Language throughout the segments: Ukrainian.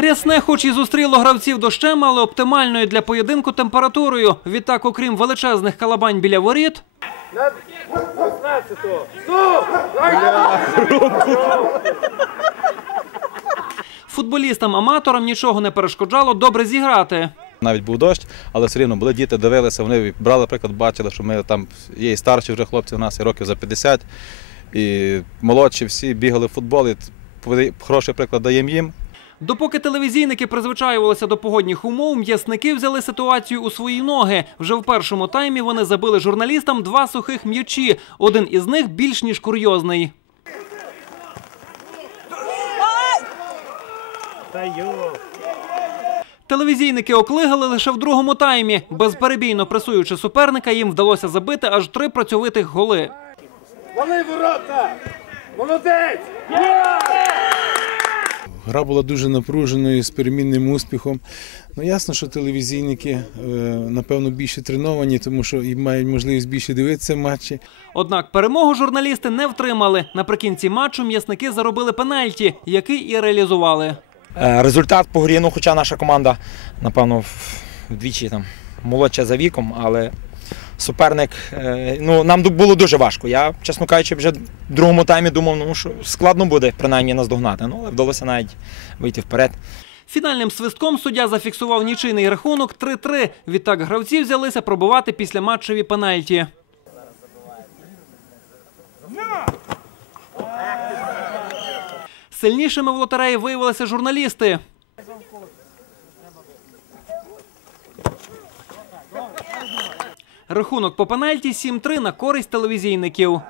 Рясне, хоч і зустріло гравців дощем, але оптимальною для поєдинку температурою. Відтак, окрім величезних калабань біля воріт, футболістам-аматорам нічого не перешкоджало добре зіграти. Навіть був дощ, але все рівно були діти, дивилися, вони брали приклад, бачили, що ми там є і старші вже хлопці у нас, і років за 50, і молодші всі бігали в футбол, і хороший приклад даємо їм. Допоки телевізійники призвичаювалися до погодних умов, м'ясники взяли ситуацію у свої ноги. Вже в першому таймі вони забили журналістам два сухих м'ячі. Один із них більш ніж курйозний. Телевізійники оклигали лише в другому таймі. Безперебійно пресуючи суперника, їм вдалося забити аж три працьовитих голи. Вали ворота! Молодець! Гра була дуже напруженою з перемінним успіхом. Ну ясно, що телевізійники е, напевно більше треновані, тому що і мають можливість більше дивитися матчі. Однак перемогу журналісти не втримали. Наприкінці матчу м'ясники заробили пенальті, який і реалізували. Е, Результат по грі, ну, хоча наша команда, напевно, вдвічі там молодша за віком, але суперник, е, ну, нам було дуже важко. Я, чесно кажучи, вже в другому таймі думав, ну, що складно буде принаймні нас догнати. Ну, але вдалося навіть вийти вперед. Фінальним свистком суддя зафіксував нічийний рахунок 3-3. Відтак гравці взялися пробувати після матчеві пенальті. Сильнішими в лотереї виявилися журналісти. Рахунок по пенальті 7-3 на користь телевізійників.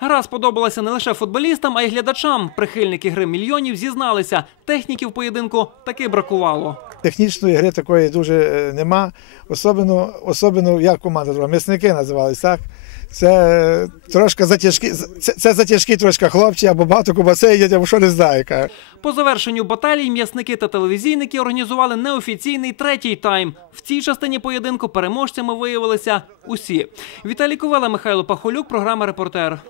Гра сподобалася не лише футболістам, а й глядачам. Прихильники гри мільйонів зізналися. Техніки в поєдинку таки бракувало. Технічної гри такої дуже е, нема. Особливо, особливо як команда. М'ясники називались, так? Це трошки затяжкі, це, це затяжкі трошки хлопці, або багато кубасей їдять, або що не знаю. яка. По завершенню баталій м'ясники та телевізійники організували неофіційний третій тайм. В цій частині поєдинку переможцями виявилися усі. Віталій Ковела, Михайло Пахолюк, програма Репортер.